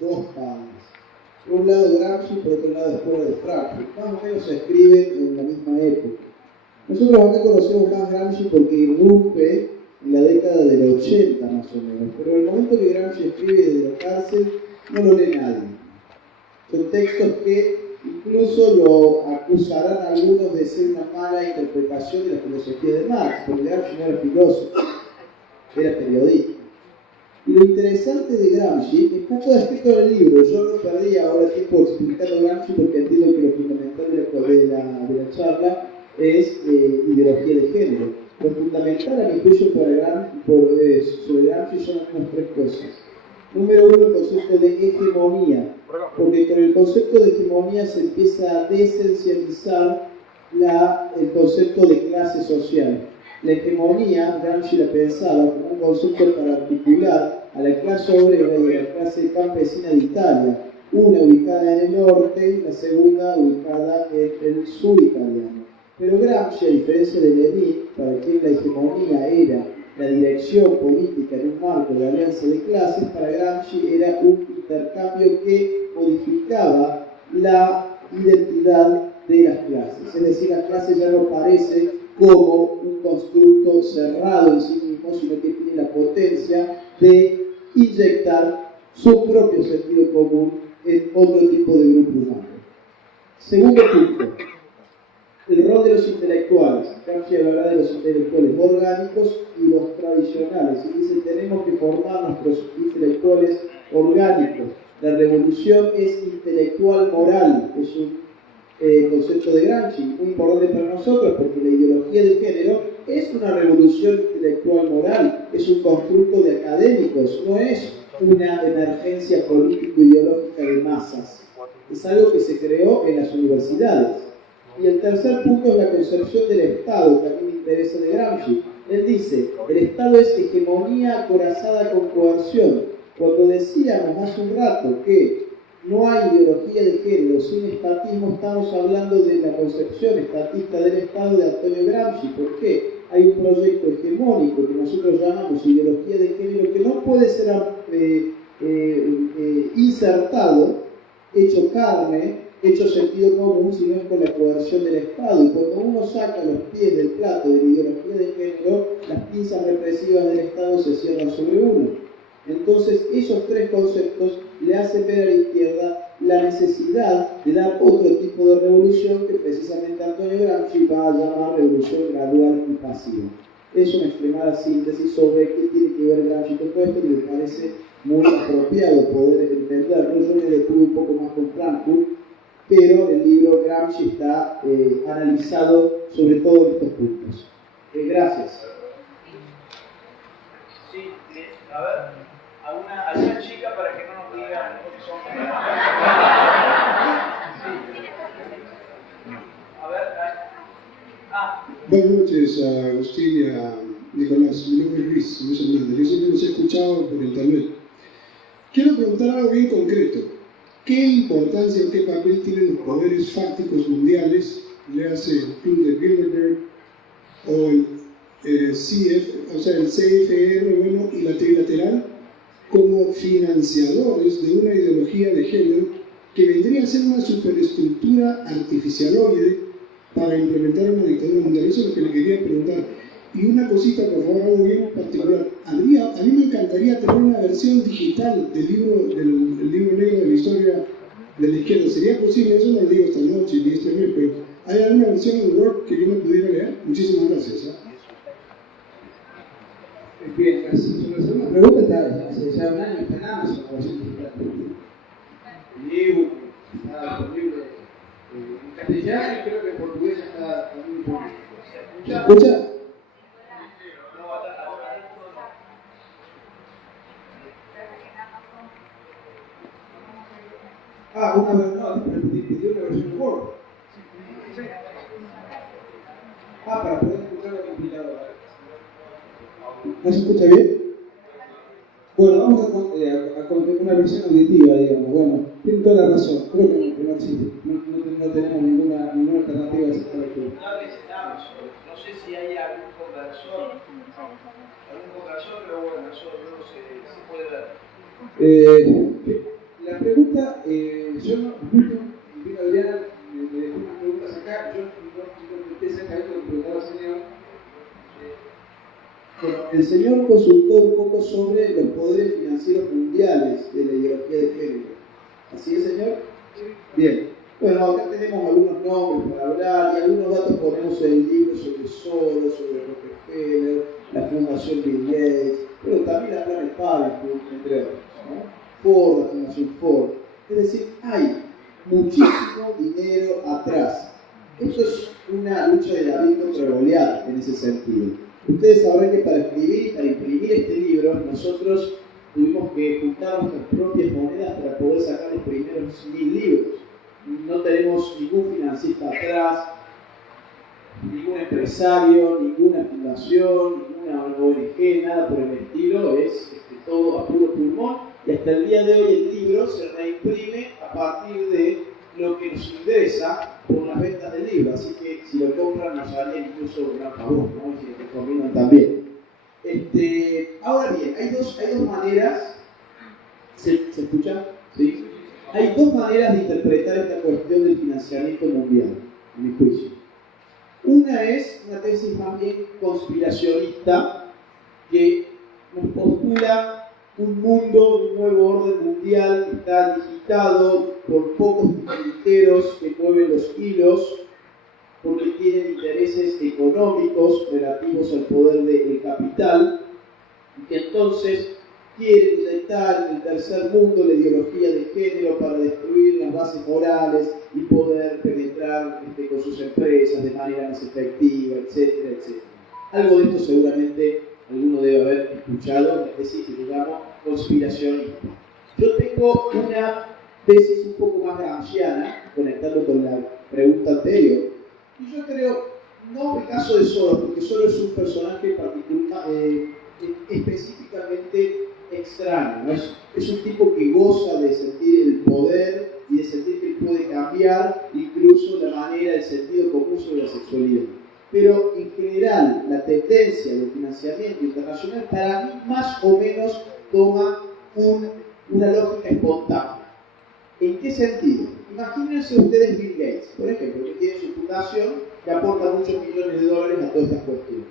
dos bandas. Por un lado Gramsci, por otro lado Escuela de Frankfurt. Más o menos se escriben en la misma época. Nosotros acá conocemos más Gramsci porque irrumpe en la década del 80 más o menos, pero en el momento que Gramsci escribe desde la cárcel no lo lee nadie. Son textos que incluso lo acusarán algunos de ser una mala interpretación de la filosofía de Marx, porque Gramsci no era filósofo, era periodista. Y lo interesante de Gramsci está todo escrito en el libro. Yo no perdí ahora tiempo explicando Gramsci porque entiendo que lo fundamental de la charla es ideología de género. Lo fundamental a mi juicio sobre Gramsci son unas tres cosas. Número uno, el concepto de hegemonía, porque con el concepto de hegemonía se empieza a desesencializar el concepto de clase social. La hegemonía, Gramsci la pensaba como un concepto para articular a la clase obrera y a la clase campesina de Italia, una ubicada en el norte y la segunda ubicada en el sur italiano. Pero Gramsci, a diferencia de Lenin, para quien la hegemonía era la dirección política en un marco de alianza de clases, para Gramsci era un intercambio que modificaba la identidad de las clases. Es decir, la clase ya no parece como un constructo cerrado en sí mismo, sino que tiene la potencia de inyectar su propio sentido común en otro tipo de grupo humano. Segundo punto, el rol de los intelectuales. Gramsci hablará de los intelectuales orgánicos y los tradicionales, y dice, tenemos que formar nuestros intelectuales orgánicos. La revolución es intelectual moral, es un concepto de Gramsci, muy importante para nosotros porque la ideología de género es una revolución intelectual moral, es un constructo de académicos, no es una emergencia político-ideológica de masas, es algo que se creó en las universidades. Y el tercer punto es la concepción del Estado, que a mí me interesa de Gramsci. Él dice, el Estado es hegemonía acorazada con coerción. Cuando decíamos hace un rato que no hay ideología de género sin estatismo, estamos hablando de la concepción estatista del Estado de Antonio Gramsci. ¿Por qué? Hay un proyecto hegemónico que nosotros llamamos ideología de género que no puede ser insertado, hecho carne, hecho sentido común, sino es con la coerción del Estado. Y cuando uno saca los pies del plato de la ideología de género, las pinzas represivas del Estado se cierran sobre uno. Entonces, esos tres conceptos le hacen ver a la izquierda la necesidad de dar otro tipo de revolución que precisamente Antonio Gramsci va a llamar revolución gradual y pasiva. Es una extremada síntesis sobre qué tiene que ver Gramsci con todo esto y me parece muy apropiado poder entenderlo. Yo me detuve un poco más con Frankfurt, pero en el libro Gramsci está analizado sobre todos estos puntos. Gracias. Sí, a ver. ¿Alguna chica para que no nos digan que son? A ver. Buenas noches a Agustín y a Nicolás. Mi nombre es Luis Hernández. Yo siempre los he escuchado por internet. Quiero preguntar algo bien concreto. ¿Qué importancia o qué papel tienen los poderes fácticos mundiales, le hace el Club de Bilderberg o el CFR, bueno, y la trilateral, como financiadores de una ideología de género que vendría a ser una superestructura artificialoide para implementar una dictadura mundial? Eso es lo que le quería preguntar. Y una cosita, por favor, algo bien particular. A mí me encantaría tener una versión digital del libro negro de la historia de la izquierda. ¿Sería posible? Eso no lo digo esta noche ni este mes, pero ¿hay alguna versión en Word que yo me pudiera leer? Muchísimas gracias. Bien, la segunda pregunta está hace ya un año, está en Amazon, la versión digital. El ebook está disponible en castellano y creo que en portugués ya está también disponible. ¿Se escucha? Pidió una versión en Word. Para poder escuchar la computadora. ¿No se escucha bien? Bueno, vamos a contar una versión auditiva, digamos. Bueno, tiene toda la razón. Creo que no existe. No tenemos ninguna alternativa a esa altura. No sé si hay algún conversor, pero bueno, eso luego se puede ver. La pregunta, yo no, justo, vino Adriana, me dejó unas preguntas acá, yo no contesté exactamente lo que preguntaba el señor. El señor consultó un poco sobre los poderes financieros mundiales de la ideología de género. ¿Así es, señor? Bien. Bueno, acá tenemos algunos nombres para hablar y algunos datos ponemos en el libro sobre Soros, sobre Rockefeller, la Fundación Bill Gates, pero también la Planet Parenthood, entre otros, ¿no? Ford, la Fundación Ford. Es decir, hay muchísimo dinero atrás. Esto es una lucha de David contra Goliat en ese sentido. Ustedes sabrán que para escribir y para imprimir este libro, nosotros tuvimos que juntar nuestras propias monedas para poder sacar los primeros 1000 libros. No tenemos ningún financista atrás, ningún empresario, ninguna fundación, ninguna ONG, nada por el estilo, es todo a puro pulmón y hasta el día de hoy el libro se reimprime a partir de lo que nos ingresa por las ventas del libro, así que si lo compran nos haría incluso un gran favor, ¿no? Y si lo recomiendan también. Ahora bien, hay dos maneras, ¿se escucha? ¿Sí? Hay dos maneras de interpretar esta cuestión del financiamiento mundial, a mi juicio. Una es una tesis más bien conspiracionista que nos postula un mundo, un nuevo orden mundial que está digitado por pocos tijereteros que mueven los hilos porque tienen intereses económicos relativos al poder del capital y que entonces quieren inyectar en el tercer mundo la ideología de género para destruir las bases morales y poder penetrar con sus empresas de manera más efectiva, etcétera, etcétera. Algo de esto seguramente alguno debe haber escuchado, es decir, que lo llamo conspiracionista. Yo tengo una tesis un poco más gramsciana, conectando con la pregunta anterior, y yo creo, no el caso de Soros, porque Soros es un personaje particular, específicamente extraño, ¿no? Es un tipo que goza de sentir el poder y de sentir que puede cambiar incluso la manera, el sentido común sobre la sexualidad. Pero en general la tendencia del financiamiento internacional para mí más o menos toma una lógica espontánea. ¿En qué sentido? Imagínense ustedes Bill Gates, por ejemplo, que tiene su fundación que aporta muchos millones de dólares a todas estas cuestiones.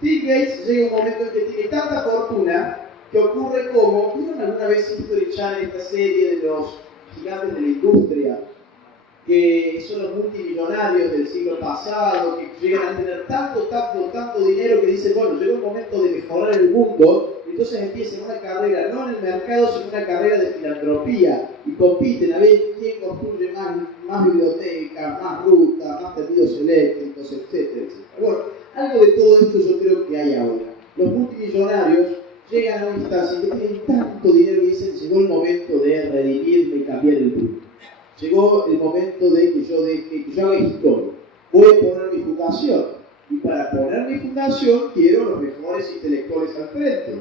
Bill Gates llega un momento en que tiene tanta fortuna que ocurre como, ¿vieron alguna vez History Channel, esta serie de los gigantes de la industria, que son los multimillonarios del siglo pasado, que llegan a tener tanto dinero que dicen, bueno, llegó el momento de mejorar el mundo, y entonces empiezan una carrera, no en el mercado, sino una carrera de filantropía, y compiten a ver quién construye más bibliotecas, más rutas, más tendidos eléctricos, etcétera, etcétera. Bueno, algo de todo esto yo creo que hay ahora. Los multimillonarios llegan a una instancia que tienen tanto dinero y dicen, llegó el momento de redimirme y cambiar el mundo. Llegó el momento de que yo haga historia. Voy a poner mi fundación. Y para poner mi fundación quiero los mejores intelectuales al frente.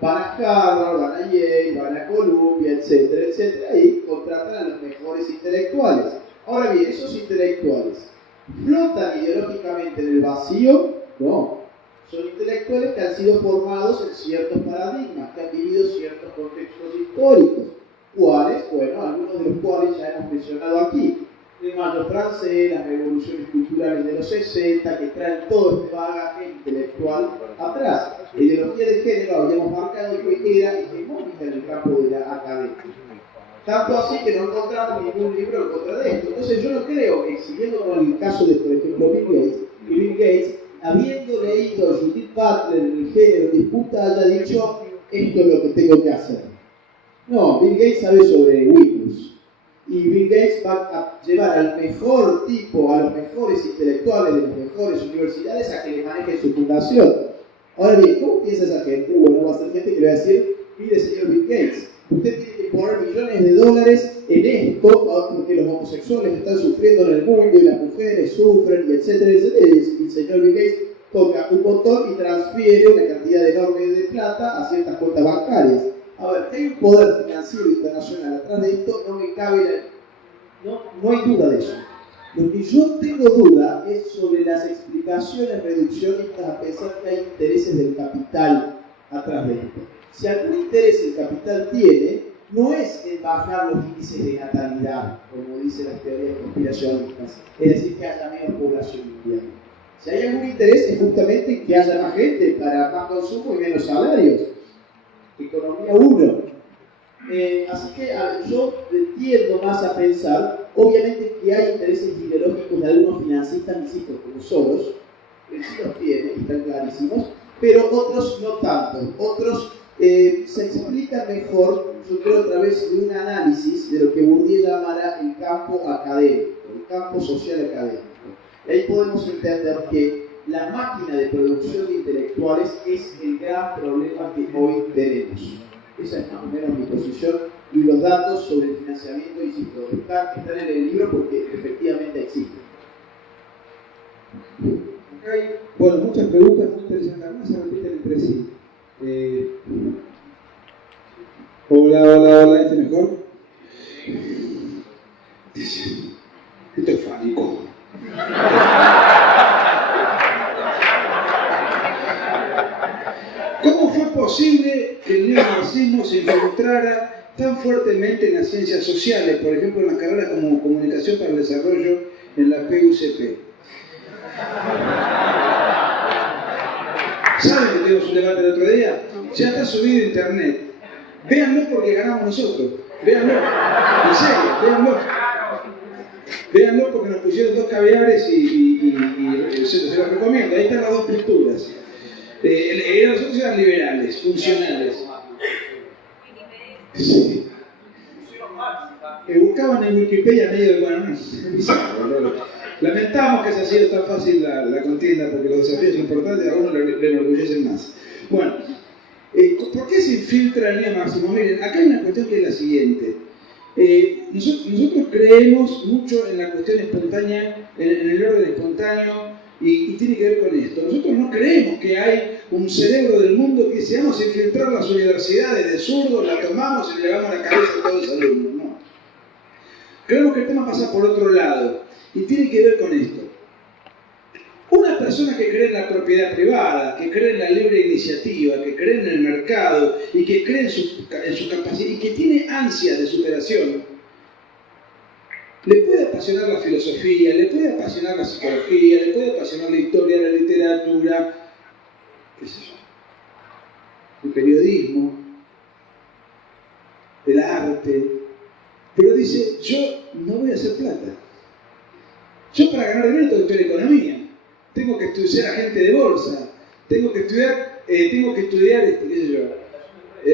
Van a Harvard, van a Yale, van a Columbia, etcétera, etcétera, y contratan a los mejores intelectuales. Ahora bien, esos intelectuales, ¿flotan ideológicamente en el vacío? No. Son intelectuales que han sido formados en ciertos paradigmas, que han vivido ciertos contextos históricos. ¿Cuáles? Bueno, algunos de los cuales ya hemos mencionado aquí. El mayo francés, las revoluciones culturales de los 60, que traen todo este bagaje intelectual atrás. La ideología de género, habíamos marcado que era hegemónica en el campo de la academia. Tanto así que no encontramos ningún libro en contra de esto. Entonces yo no creo que, siguiendo con el caso de, por ejemplo, Bill Gates, habiendo leído a Judith Butler en el género en disputa, haya dicho, esto es lo que tengo que hacer. No, Bill Gates sabe sobre Windows. Y Bill Gates va a llevar al mejor tipo, a los mejores intelectuales de las mejores universidades a que le manejen su fundación. Ahora bien, ¿cómo piensa esa gente? Bueno, va a ser gente que le va a decir, mire señor Bill Gates, usted tiene que poner millones de dólares en esto, porque los homosexuales están sufriendo en el mundo y las mujeres sufren, y etcétera, etcétera. Y el señor Bill Gates toca un botón y transfiere una cantidad enorme de plata a ciertas cuentas bancarias. A ver, hay un poder financiero internacional atrás de esto, no me cabe no hay duda de eso. Lo que yo tengo duda es sobre las explicaciones reduccionistas a pensar que hay intereses del capital atrás de esto. Si algún interés el capital tiene, no es en bajar los índices de natalidad, como dicen las teorías conspiracionistas, es decir, que haya menos población mundial. Si hay algún interés es justamente que haya más gente para más consumo y menos salarios. Economía 1. Así que yo tiendo más a pensar, obviamente que hay intereses ideológicos de algunos financistas, insisto, como Soros, él sí los tiene, y están clarísimos, pero otros no tanto. Otros se explican mejor, yo creo, a través de un análisis de lo que Bourdieu llamará el campo académico, el campo social académico. Y ahí podemos entender que la máquina de producción de intelectuales es el gran problema que hoy tenemos. Esa es más o menos mi posición, y los datos sobre el financiamiento, insisto, están en el libro porque efectivamente existen. Okay. Bueno, muchas preguntas muy interesantes, algunas se repiten entre sí. Hola, ¿este mejor? Esto es fálico. ¿Cómo fue posible que el neomarxismo se infiltrara tan fuertemente en las ciencias sociales, por ejemplo en las carreras como Comunicación para el Desarrollo en la PUCP? ¿Saben que tuvimos un debate el otro día? Ya está subido a internet. Véanlo porque ganamos nosotros. Véanlo. En serio, véanlo. Véanlo porque nos pusieron 2 caviares y se los recomiendo. Ahí están las 2 posturas. Nosotros eran liberales, funcionales. Sí. Buscaban en Wikipedia medio de, bueno, no, es bizarro. Lamentamos que se ha sido tan fácil la contienda porque los desafíos importantes a uno le enorgullecen más. Bueno, ¿por qué se infiltra el neomarxismo? Miren, acá hay una cuestión que es la siguiente. Nosotros creemos mucho en la cuestión espontánea, en el orden espontáneo, y tiene que ver con esto. Nosotros no creemos que hay un cerebro del mundo que si vamos a infiltrar las universidades de zurdos, la tomamos y le damos la cabeza a todos los alumnos. No. Creemos que el tema pasa por otro lado, y tiene que ver con esto. Una persona que cree en la propiedad privada, que cree en la libre iniciativa, que cree en el mercado y que cree en su capacidad y que tiene ansias de superación, le puede apasionar la filosofía, le puede apasionar la psicología, le puede apasionar la historia, la literatura, qué sé yo, el periodismo, el arte, pero dice, yo no voy a hacer plata. Yo para ganar dinero tengo que estudiar economía. Tengo que ser agente de bolsa, tengo que estudiar,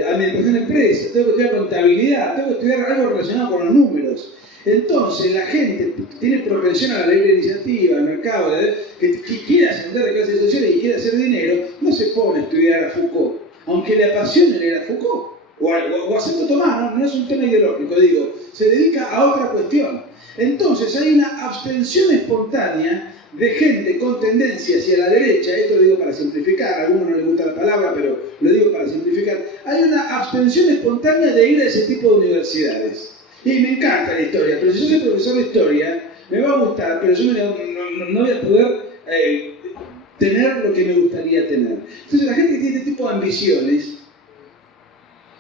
administración de empresas, tengo que estudiar contabilidad, tengo que estudiar algo relacionado con los números. Entonces la gente tiene propensión a la libre iniciativa, al mercado, que quiere ascender de clases sociales y quiere hacer dinero, no se pone a estudiar a Foucault, aunque le apasione leer a Foucault, o a Santo Tomás, no es un tema ideológico, digo, se dedica a otra cuestión. Entonces hay una abstención espontánea de gente con tendencia hacia la derecha, esto lo digo para simplificar, a algunos no les gusta la palabra, pero lo digo para simplificar, hay una abstención espontánea de ir a ese tipo de universidades. Y me encanta la historia, pero si yo soy profesor de historia, me va a gustar, pero yo no voy a poder tener lo que me gustaría tener. Entonces la gente que tiene este tipo de ambiciones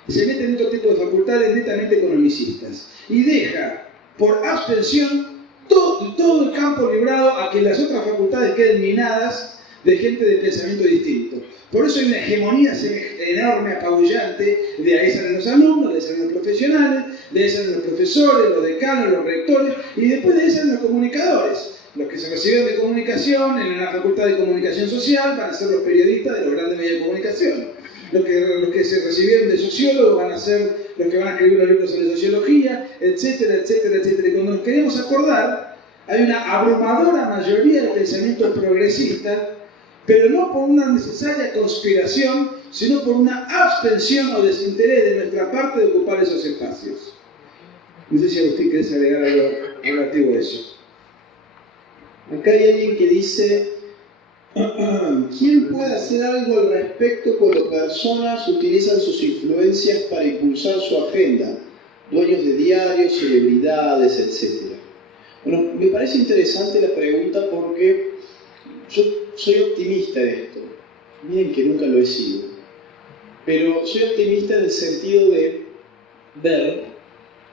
se mete en otro tipo de facultades netamente economicistas y deja por abstención todo el campo librado a que las otras facultades queden minadas de gente de pensamiento distinto. Por eso hay una hegemonía enorme, apabullante, de ahí salen los alumnos, de ahí salen los profesionales, de ahí salen los profesores, los decanos, los rectores, y después de ahí salen los comunicadores. Los que se recibieron de comunicación en una facultad de comunicación social van a ser los periodistas de los grandes medios de comunicación. Los que se recibieron de sociólogos van a ser los que van a escribir los libros sobre sociología, etcétera, etcétera, etcétera. Y cuando nos queremos acordar, hay una abrumadora mayoría de pensamiento progresista, pero no por una necesaria conspiración, sino por una abstención o desinterés de nuestra parte de ocupar esos espacios. No sé si Agustín querés agregar algo relativo a eso. Acá hay alguien que dice, ¿quién puede hacer algo al respecto cuando personas utilizan sus influencias para impulsar su agenda? Dueños de diarios, celebridades, etc. Bueno, me parece interesante la pregunta porque yo soy optimista en esto. Miren que nunca lo he sido. Pero soy optimista en el sentido de ver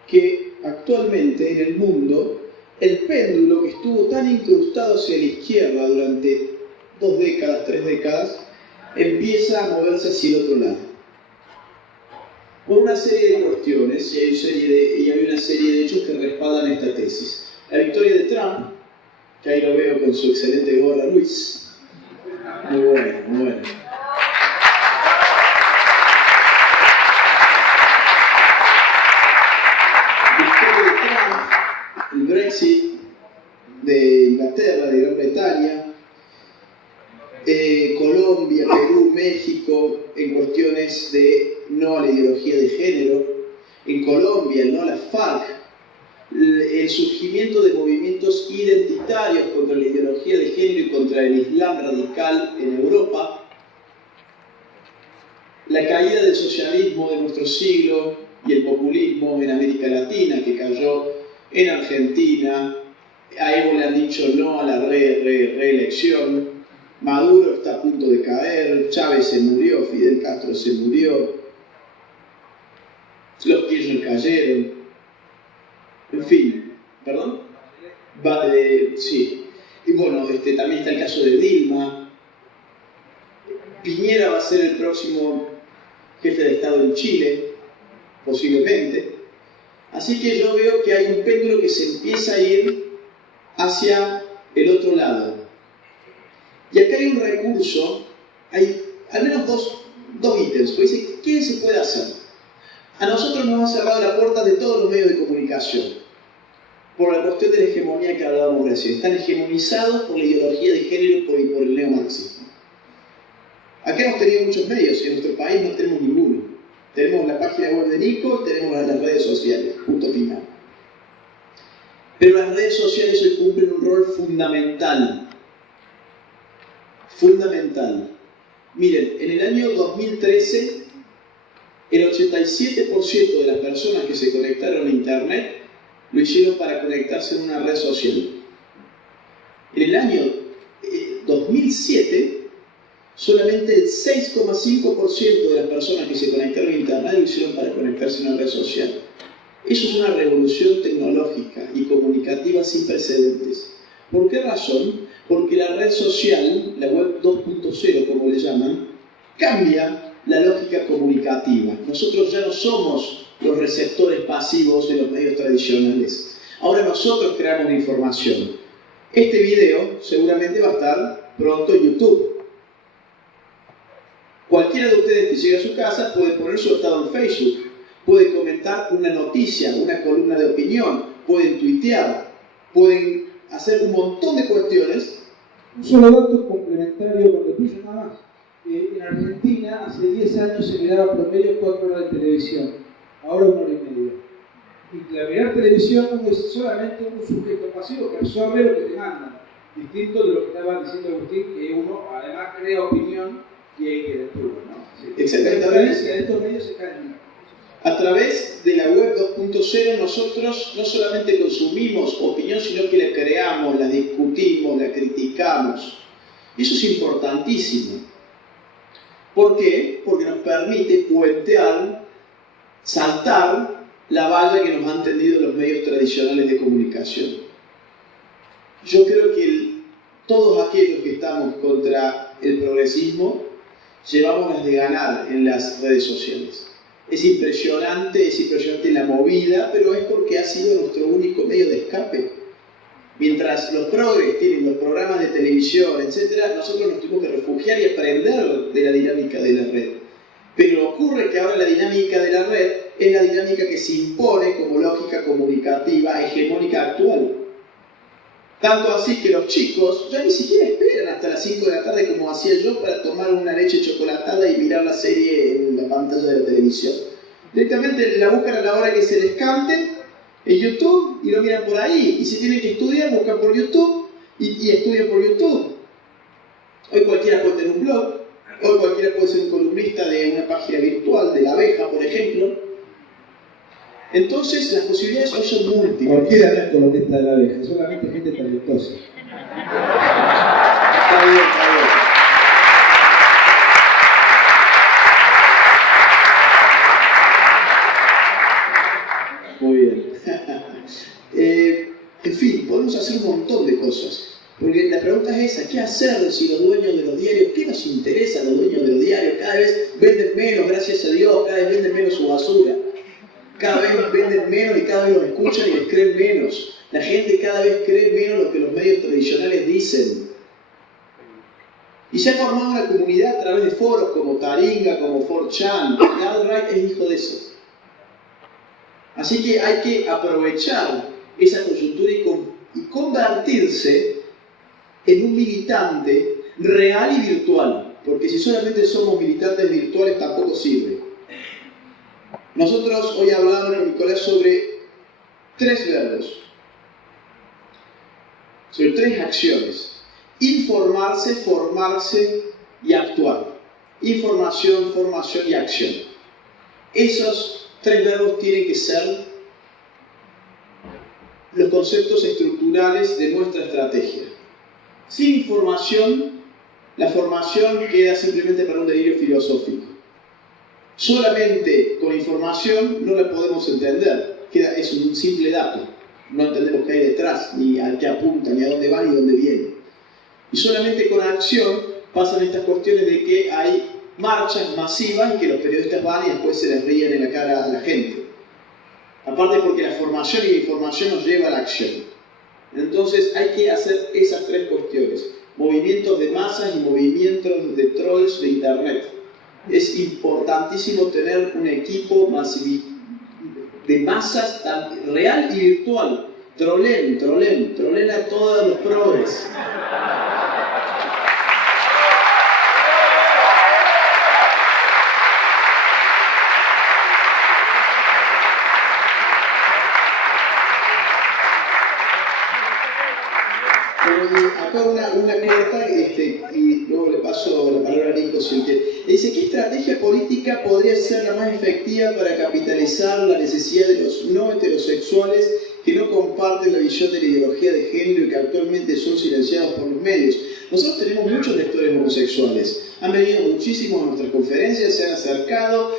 que actualmente en el mundo el péndulo que estuvo tan incrustado hacia la izquierda durante 2 décadas, 3 décadas, empieza a moverse hacia el otro lado. Por una serie de cuestiones, y hay una serie de hechos que respaldan esta tesis. La victoria de Trump, que ahí lo veo con su excelente gorra Luis. Muy bueno, muy bueno. Victoria de Trump, el Brexit de Inglaterra, de Gran Bretaña, Colombia, Perú, México, en cuestiones de no a la ideología de género, en Colombia, el no a la FARC, el surgimiento de movimientos identitarios contra la ideología de género y contra el Islam radical en Europa, la caída del socialismo de nuestro siglo y el populismo en América Latina, que cayó en Argentina. A Evo le han dicho no a la reelección. Maduro está a punto de caer, Chávez se murió, Fidel Castro se murió, los Kirchner cayeron, en fin, ¿perdón? Sí. Y bueno, también está el caso de Dilma. Piñera va a ser el próximo jefe de Estado en Chile, posiblemente. Así que yo veo que hay un péndulo que se empieza a ir hacia el otro lado. Y acá hay un recurso, hay al menos dos ítems, porque dice, ¿qué se puede hacer? A nosotros nos han cerrado la puerta de todos los medios de comunicación, por la cuestión de la hegemonía que hablábamos recién. Están hegemonizados por la ideología de género y por el neomarxismo. Acá hemos tenido muchos medios, y en nuestro país no tenemos ninguno. Tenemos la página web de Nico y tenemos las redes sociales, punto final. Pero las redes sociales hoy cumplen un rol fundamental. Fundamental. Miren, en el año 2013, el 87% de las personas que se conectaron a Internet lo hicieron para conectarse en una red social. En el año 2007, solamente el 6,5% de las personas que se conectaron a Internet lo hicieron para conectarse en una red social. Eso es una revolución tecnológica y comunicativa sin precedentes. ¿Por qué razón? Porque la red social, la web 2.0 como le llaman, cambia la lógica comunicativa. Nosotros ya no somos los receptores pasivos de los medios tradicionales. Ahora nosotros creamos la información. Este video seguramente va a estar pronto en YouTube. Cualquiera de ustedes que llegue a su casa puede poner su estado en Facebook, puede comentar una noticia, una columna de opinión, pueden tuitear, pueden hacer un montón de cuestiones. Un solo dato complementario con lo tuyo nada más. En Argentina hace 10 años se miraba promedio 4 horas de televisión, ahora 1 hora y media. Y la mirar televisión no es solamente un sujeto pasivo que absorbe lo que te mandan, distinto de lo que estaba diciendo Agustín, que uno además crea opinión y hay que lectura, ¿no? Sí. Exactamente. La diferencia de estos medios se caen. A través de la web 2.0 nosotros no solamente consumimos opinión, sino que la creamos, la discutimos, la criticamos. Y eso es importantísimo. ¿Por qué? Porque nos permite puentear, saltar la valla que nos han tendido los medios tradicionales de comunicación. Yo creo que todos aquellos que estamos contra el progresismo llevamos las de ganar en las redes sociales. Es impresionante la movida, pero es porque ha sido nuestro único medio de escape. Mientras los progres tienen los programas de televisión, etc., nosotros nos tuvimos que refugiar y aprender de la dinámica de la red. Pero ocurre que ahora la dinámica de la red es la dinámica que se impone como lógica comunicativa hegemónica actual. Tanto así que los chicos ya ni siquiera esperan hasta las 5 de la tarde como hacía yo para tomar una leche chocolatada y mirar la serie en la pantalla de la televisión. Directamente la buscan a la hora que se les cante en YouTube y lo miran por ahí. Y si tienen que estudiar, buscan por YouTube y estudian por YouTube. Hoy cualquiera puede tener un blog, hoy cualquiera puede ser un columnista de una página virtual, de La Abeja, por ejemplo. Entonces, las posibilidades hoy son múltiples. Cualquiera no es columnista de La Abeja, solamente gente talentosa. Está bien, está bien. Muy bien. En fin, podemos hacer un montón de cosas. Porque la pregunta es esa, ¿qué hacer si los dueños de los diarios, qué nos interesa a los dueños de los diarios? Cada vez venden menos, gracias a Dios, cada vez venden menos su basura. Cada vez venden menos y cada vez los escuchan y les creen menos. La gente cada vez cree menos lo que los medios tradicionales dicen. Y se ha formado una comunidad a través de foros como Taringa, como 4chan. Galbraith es hijo de eso. Así que hay que aprovechar esa coyuntura y convertirse en un militante real y virtual. Porque si solamente somos militantes virtuales tampoco sirve. Nosotros hoy hablábamos, Nicolás, sobre 3 verbos. Sobre 3 acciones. Informarse, formarse y actuar. Información, formación y acción. Esos 3 verbos tienen que ser los conceptos estructurales de nuestra estrategia. Sin información, la formación queda simplemente para un delirio filosófico. Solamente con información no la podemos entender. Es un simple dato. No entendemos qué hay detrás, ni a qué apunta, ni a dónde va, ni dónde viene. Y solamente con acción pasan estas cuestiones de que hay marchas masivas y que los periodistas van y después se les ríen en la cara a la gente. Aparte porque la formación y la información nos lleva a la acción. Entonces hay que hacer esas 3 cuestiones. Movimientos de masas y movimientos de trolls de internet. Es importantísimo tener un equipo de masas real y virtual. Trolen a todos los progres. Acá una corta y luego le paso la palabra a Nico si quiere. Dice, ¿qué estrategia política podría ser la más efectiva para capitalizar la necesidad de los no heterosexuales que no comparten la visión de la ideología de género y que actualmente son silenciados por los medios? Nosotros tenemos muchos lectores homosexuales. Han venido muchísimos a nuestras conferencias, se han acercado.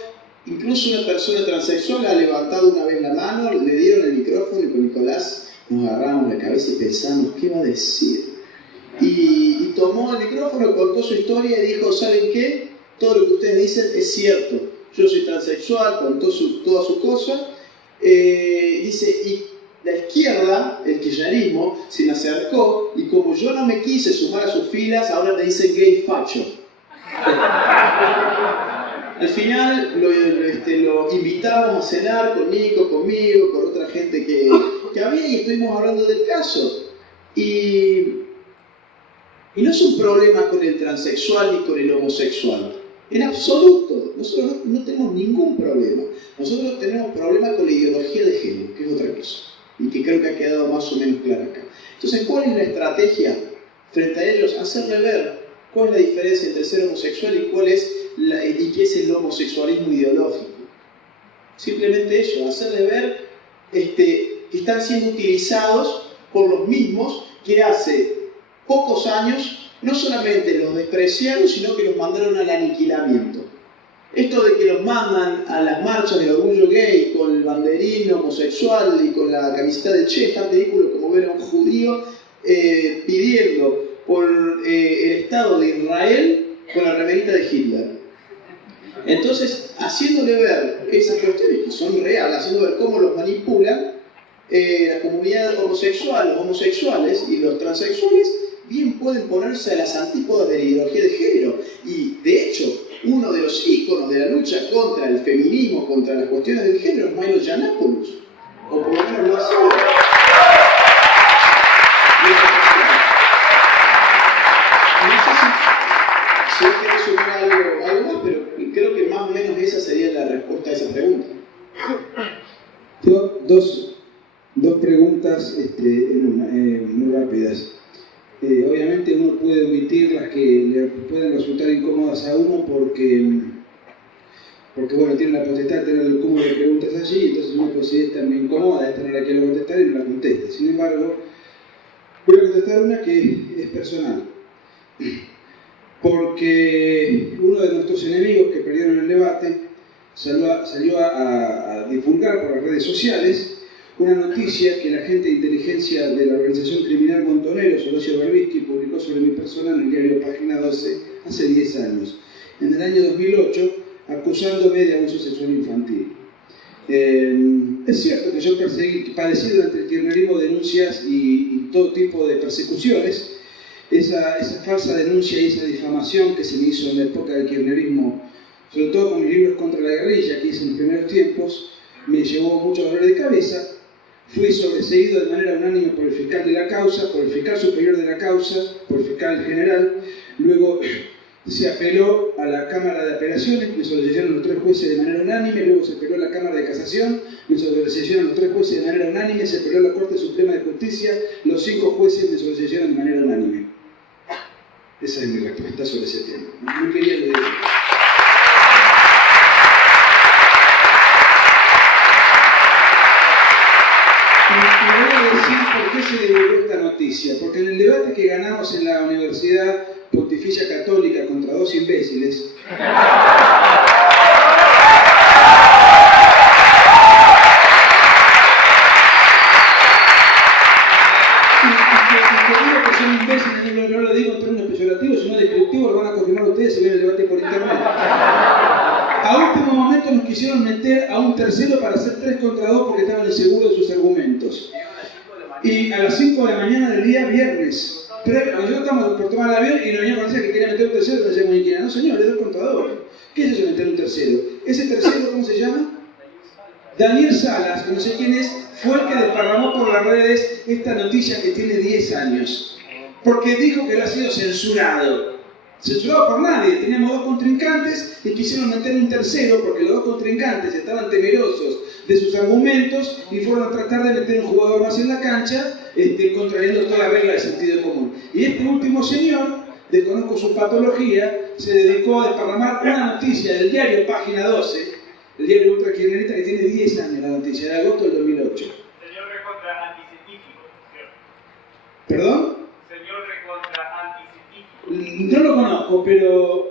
Incluso una persona transexual ha levantado una vez la mano, le dieron el micrófono y con Nicolás nos agarramos la cabeza y pensamos, ¿qué va a decir? Y tomó el micrófono, contó su historia y dijo, ¿saben qué? Todo lo que ustedes dicen es cierto. Yo soy transexual, contó toda su cosa. Dice, y la izquierda, el kirchnerismo, se me acercó y como yo no me quise sumar a sus filas, ahora me dicen gay facho. Al final lo invitamos a cenar con Nico, conmigo, con otra gente que había y estuvimos hablando del caso. Y no es un problema con el transexual ni con el homosexual. En absoluto. Nosotros no tenemos ningún problema. Nosotros tenemos problema con la ideología de género, que es otra cosa. Y que creo que ha quedado más o menos clara acá. Entonces, ¿cuál es la estrategia frente a ellos? Hacerle ver cuál es la diferencia entre ser homosexual y qué es el homosexualismo ideológico. Simplemente eso, hacerle ver que están siendo utilizados por los mismos que hace pocos años no solamente los despreciaron, sino que los mandaron al aniquilamiento. Esto de que los mandan a las marchas del orgullo gay con el banderín homosexual y con la camiseta del Che, es tan ridículo como ver a un judío pidiendo por el Estado de Israel con la remerita de Hitler. Entonces, haciéndole ver esas cuestiones que son reales, haciendo ver cómo los manipulan, la comunidad homosexual, los homosexuales y los transexuales bien pueden ponerse a las antípodas de la ideología de género. Y, de hecho, uno de los íconos de la lucha contra el feminismo, contra las cuestiones del género, es Milo Yiannopoulos. O por lo menos lo hace. No sé si querés sumar algo más, pero creo que más o menos esa sería la respuesta a esa pregunta. Tengo dos preguntas muy rápidas. Obviamente uno puede omitir las que le pueden resultar incómodas a uno porque bueno, tiene la potestad de tener el cúmulo de preguntas allí, entonces uno considera esta me incomoda, esta no la quiero contestar y no la contesta. Sin embargo, voy a contestar una que es personal. Porque uno de nuestros enemigos que perdieron el debate salió a divulgar por las redes sociales una noticia que el agente de inteligencia de la organización criminal Montoneros, Horacio Berbisky, publicó sobre mi persona en el diario Página 12 hace 10 años, en el año 2008, acusándome de abuso sexual infantil. Es cierto que yo padecí durante el kirchnerismo denuncias y todo tipo de persecuciones. Esa falsa denuncia y esa difamación que se me hizo en la época del kirchnerismo, sobre todo con mis libros contra la guerrilla que hice en los primeros tiempos, me llevó mucho dolor de cabeza. Fui sobreseído de manera unánime por el fiscal de la causa, por el fiscal superior de la causa, por el fiscal general. Luego se apeló a la Cámara de Apelaciones, me solicitaron los 3 jueces de manera unánime. Luego se apeló a la Cámara de Casación, me solicitaron los 3 jueces de manera unánime. Se apeló a la Corte Suprema de Justicia, los 5 jueces me solicitaron de manera unánime. Esa es mi respuesta sobre ese tema. No quería leer. Y voy a decir por qué se divulgó esta noticia. Porque en el debate que ganamos en la Universidad Pontificia Católica contra 2 imbéciles, no lo digo en términos peyorativos, sino descriptivos, lo van a confirmar ustedes si ven el debate por internet. A último momento nos quisieron meter a un tercero para hacer 3 contra 2 porque estaban inseguros de sus argumentos. Y a las 5 de la mañana del día viernes, nosotros estamos por tomar el avión y nos venían a decir que querían meter un tercero, pero decíamos, ¿y quién? No señor, es 2 contra 2. ¿Qué es eso de meter un tercero? Ese tercero, ¿cómo se llama? Daniel Salas, que no sé quién es, fue el que desparramó por las redes esta noticia que tiene 10 años. Porque dijo que él ha sido censurado. Censurado por nadie. Teníamos 2 contrincantes y quisieron meter un tercero porque los 2 contrincantes estaban temerosos de sus argumentos y fueron a tratar de meter un jugador más en la cancha, contrariando toda la regla de sentido común. Y este último señor, desconozco su patología, se dedicó a desparramar una noticia del diario Página 12, el diario ultrakirchnerista que tiene 10 años, la noticia de agosto del 2008. Señor recontra anticientífico. ¿Perdón? Señor recontra anticientífico. No lo conozco, pero...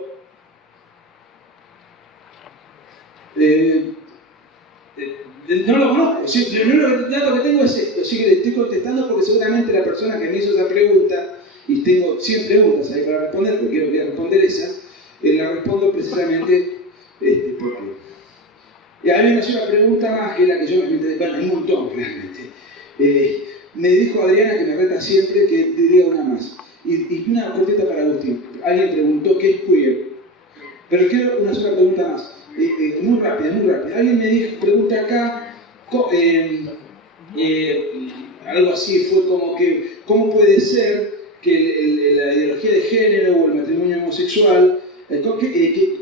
no lo conozco. Sí, el único dato que tengo es esto. Así que le estoy contestando porque seguramente la persona que me hizo esa pregunta, y tengo 100 preguntas ahí para responder, porque quiero responder esa, la respondo precisamente porque... Y a mí me hace una pregunta más que la que yo me bueno, un montón realmente. Me dijo Adriana, que me reta siempre, que diría una más. Y una cortita para Agustín. Alguien preguntó qué es queer. Pero quiero una sola pregunta más. Muy rápida, muy rápida. Alguien me dijo, pregunta acá, algo así fue como que, ¿cómo puede ser que la ideología de género o el matrimonio homosexual,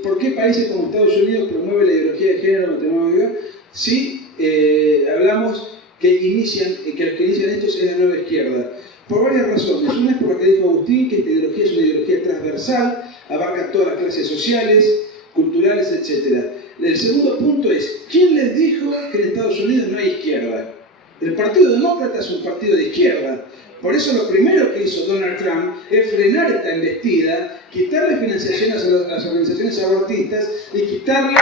por qué países como Estados Unidos promueve la ideología de género o el matrimonio homosexual? Sí, hablamos que los que inician esto es la nueva izquierda. Por varias razones. Una es por lo que dijo Agustín, que esta ideología es una ideología transversal, abarca todas las clases sociales, culturales, etc. El segundo punto es, ¿quién les dijo que en Estados Unidos no hay izquierda? El Partido Demócrata es un partido de izquierda. Por eso lo primero que hizo Donald Trump es frenar esta embestida, quitarle financiación a las organizaciones abortistas y quitarle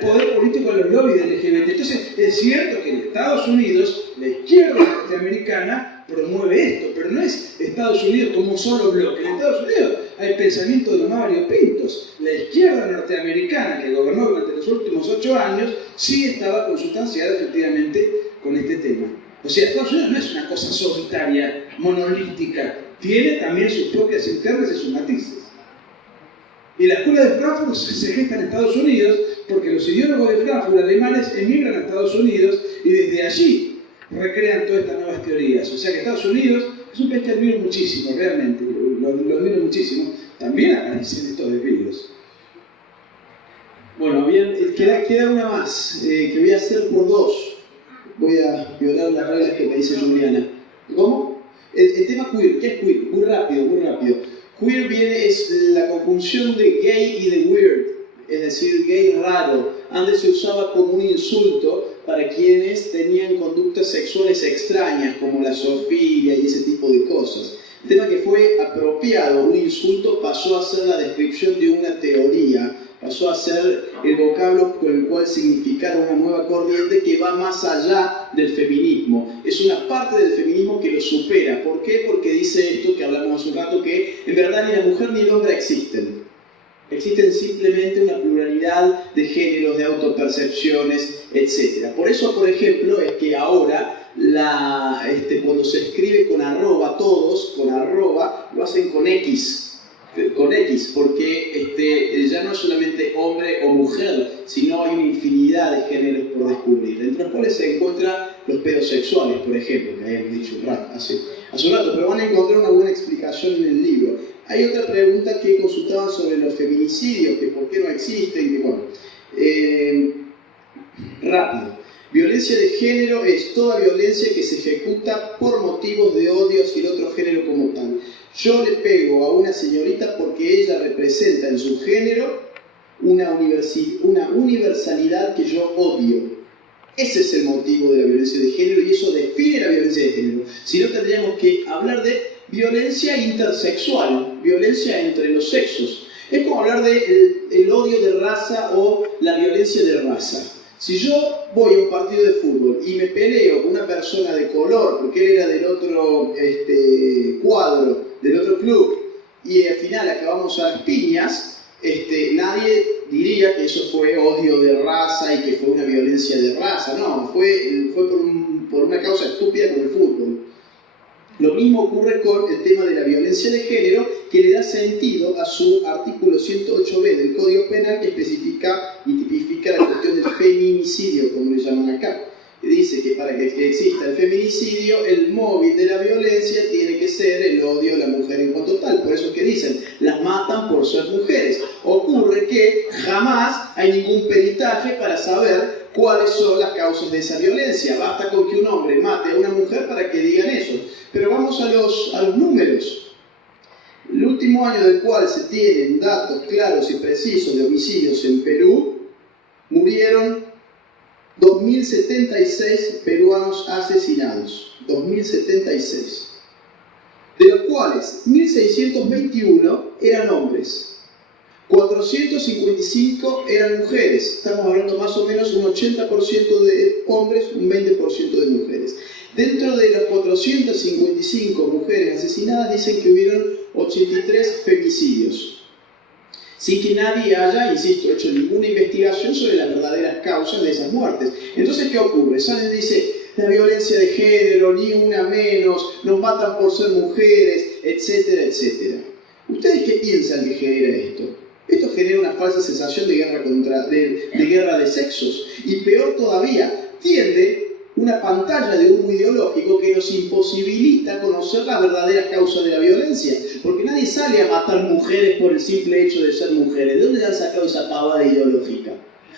poder político a los lobbies del LGBT. Entonces, es cierto que en Estados Unidos la izquierda norteamericana promueve esto, pero no es Estados Unidos como un solo bloque. En Estados Unidos hay pensamientos de los más variopintos. La izquierda norteamericana, que gobernó durante los últimos 8 años, sí estaba consustanciada efectivamente con este tema. O sea, Estados Unidos no es una cosa solitaria, monolítica, tiene también sus propias internas y sus matices. Y la escuela de Frankfurt se gesta en Estados Unidos porque los ideólogos de Frankfurt alemanes emigran a Estados Unidos y desde allí recrean todas estas nuevas teorías. O sea que Estados Unidos es un país que admiro muchísimo, realmente, lo admiro muchísimo. También aparecen estos desvíos. Bueno, bien, queda una más, que voy a hacer por 2. Voy a violar las reglas que me dice Juliana. ¿Cómo? El tema queer, ¿qué es queer? Muy rápido, muy rápido. Queer es la conjunción de gay y de weird, es decir, gay raro. Antes se usaba como un insulto para quienes tenían conductas sexuales extrañas, como la zoofilia y ese tipo de cosas. El tema que fue apropiado, un insulto, pasó a ser la descripción de una teoría pasó a ser el vocablo con el cual significar una nueva corriente que va más allá del feminismo. Es una parte del feminismo que lo supera. ¿Por qué? Porque dice esto que hablamos hace un rato, que en verdad ni la mujer ni el hombre existen. Existen simplemente una pluralidad de géneros, de autopercepciones, etc. Por eso, por ejemplo, es que ahora cuando se escribe con arroba, todos con arroba, lo hacen con X, porque ya no es solamente hombre o mujer, sino hay una infinidad de géneros por descubrir, entre los cuales se encuentran los pedosexuales, por ejemplo, que habíamos dicho hace un rato, pero van a encontrar una buena explicación en el libro. Hay otra pregunta que consultaban sobre los feminicidios, que por qué no existen, que bueno, rápido. Violencia de género es toda violencia que se ejecuta por motivos de odio hacia el otro género como tal. Yo le pego a una señorita porque ella representa en su género una universalidad que yo odio. Ese es el motivo de la violencia de género y eso define la violencia de género. Si no, tendríamos que hablar de violencia intersexual, violencia entre los sexos. Es como hablar de el odio de raza o la violencia de raza. Si yo voy a un partido de fútbol y me peleo con una persona de color, porque él era del otro cuadro, del otro club, y al final acabamos a las piñas, nadie diría que eso fue odio de raza y que fue una violencia de raza. No, fue por una causa estúpida como el fútbol. Lo mismo ocurre con el tema de la violencia de género, que le da sentido a su artículo 108b del Código Penal, que especifica y tipifica la cuestión del feminicidio, como le llaman acá. Que dice que para que exista el feminicidio, el móvil de la violencia tiene que ser el odio a la mujer en cuanto tal. Por eso es que dicen, las matan por ser mujeres. Ocurre que jamás hay ningún peritaje para saber cuáles son las causas de esa violencia. Basta con que un hombre mate a una mujer para que digan eso. Pero vamos a los números. El último año del cual se tienen datos claros y precisos de homicidios en Perú, murieron 2.076 peruanos asesinados. 2.076. De los cuales 1.621 eran hombres. 455 eran mujeres. Estamos hablando más o menos un 80% de hombres, un 20% de mujeres. Dentro de las 455 mujeres asesinadas dicen que hubieron 83 femicidios. Sin que nadie haya, insisto, hecho ninguna investigación sobre las verdaderas causas de esas muertes. Entonces, ¿qué ocurre? Salen y dice, la violencia de género, ni una menos, nos matan por ser mujeres, etcétera, etcétera. ¿Ustedes qué piensan que genera esto? Esto genera una falsa sensación de guerra de sexos. Y peor todavía, tiende una pantalla de humo ideológico que nos imposibilita conocer las verdaderas causas de la violencia. Porque nadie sale a matar mujeres por el simple hecho de ser mujeres. ¿De dónde han sacado esa pavada ideológica?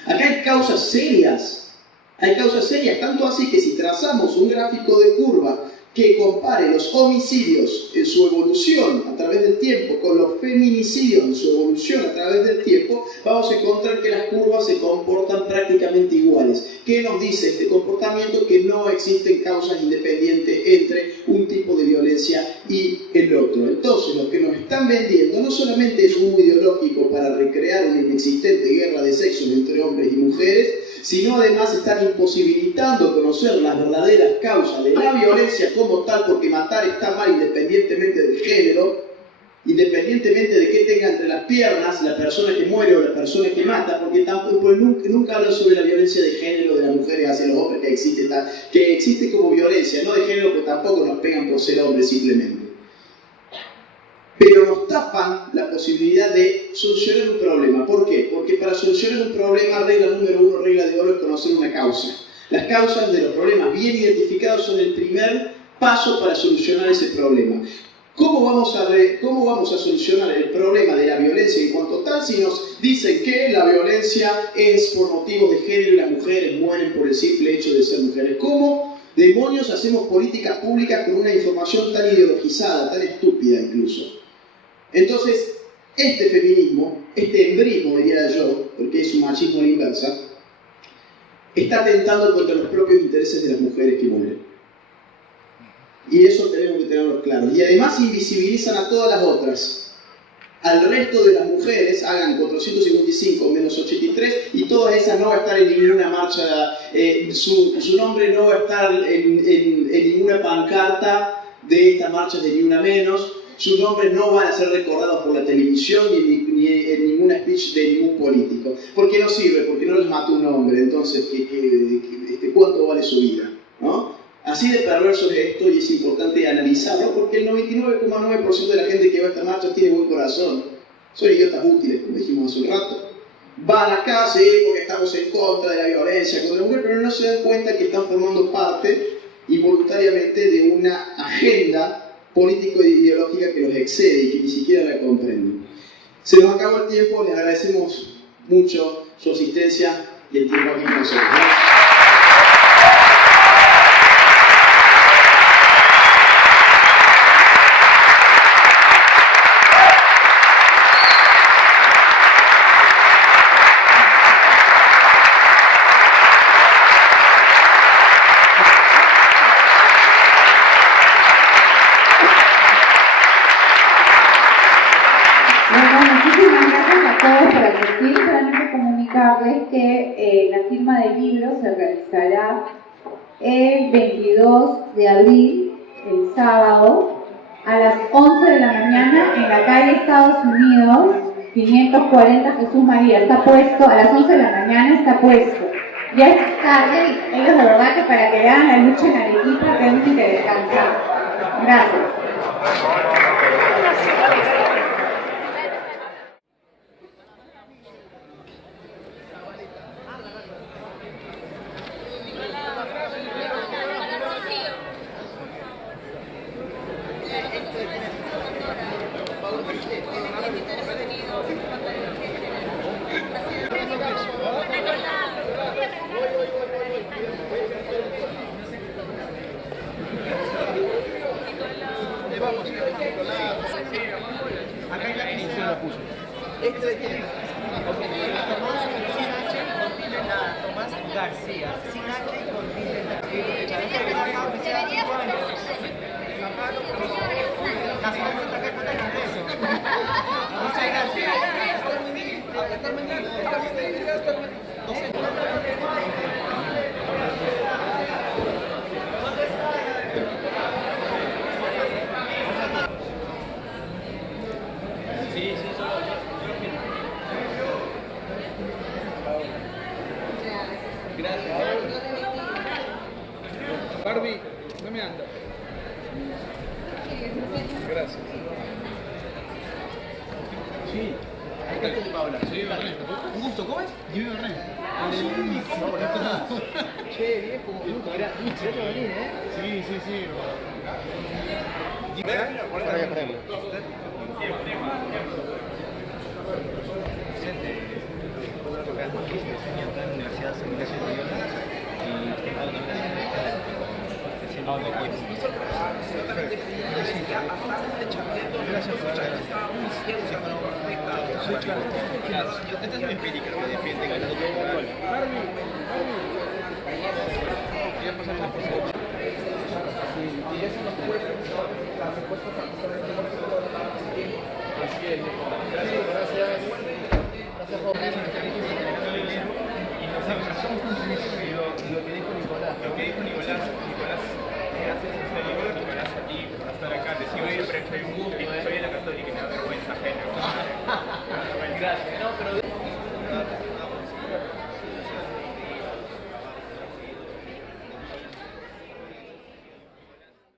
Acá hay causas serias. Hay causas serias, tanto así que si trazamos un gráfico de curva que compare los homicidios en su evolución a través del tiempo con los feminicidios en su evolución a través del tiempo, vamos a encontrar que las curvas se comportan prácticamente iguales. ¿Qué nos dice este comportamiento? Que no existen causas independientes entre un tipo de violencia y el otro. Entonces, lo que nos están vendiendo no solamente es un ideológico para recrear una inexistente guerra de sexos entre hombres y mujeres, sino además están imposibilitando conocer las verdaderas causas de la violencia como tal, porque matar está mal independientemente del género, independientemente de qué tenga entre las piernas la persona que muere o la persona que mata, porque tampoco, nunca hablan sobre la violencia de género de las mujeres hacia los hombres que existe como violencia, no de género, porque tampoco nos pegan por ser hombres simplemente. Pero nos tapan la posibilidad de solucionar un problema. ¿Por qué? Porque para solucionar un problema, regla número 1, regla de oro, es conocer una causa. Las causas de los problemas bien identificados son el primer paso para solucionar ese problema. ¿Cómo vamos a solucionar el problema de la violencia en cuanto tal si nos dicen que la violencia es por motivos de género y las mujeres mueren por el simple hecho de ser mujeres? ¿Cómo demonios hacemos políticas públicas con una información tan ideologizada, tan estúpida incluso? Entonces, este feminismo, este embrismo, diría yo, porque es un machismo a la inversa, está atentando contra los propios intereses de las mujeres que mueren. Y eso tenemos que tenerlo claro. Y además invisibilizan a todas las otras. al resto de las mujeres, hagan 455 menos 83, y todas esas no va a estar en ninguna marcha, su nombre no va a estar en ninguna pancarta de estas marchas de Ni Una Menos, sus nombres no van a ser recordados por la televisión ni en ninguna speech de ningún político. Porque no sirve, porque no les mató un hombre, entonces, ¿cuánto vale su vida? ¿No? Así de perverso es esto y es importante analizarlo porque el 99,9% de la gente que va a estas marchas tiene buen corazón. Son idiotas útiles, como dijimos hace un rato. Van acá, sí, porque estamos en contra de la violencia contra la mujer, pero no se dan cuenta que están formando parte involuntariamente de una agenda político-ideológica que los excede y que ni siquiera la comprenden. Se nos acabó el tiempo, les agradecemos mucho su asistencia y el tiempo aquí con nosotros. Que la firma del libro se realizará el 22 de abril, el sábado, a las 11 de la mañana en la calle Estados Unidos, 540 Jesús María. Está puesto, a las 11 de la mañana está puesto. Ya es tarde, ellos de verdad que para que vean la lucha en Arequipa tenemos que descansar. Gracias. Barbie, no me anda. Gracias. Sí. Ahí está Paola. Soy Diego Bernés. Un gusto, ¿cómo es? Diego Bernés. Che, viejo, nunca era. Mucho venir, ¿eh? Sí, sí, sí. Esta es una empírica que defiende ganando todo el gol. Y eso nos puede las respuestas a gracias. Gracias, Rob.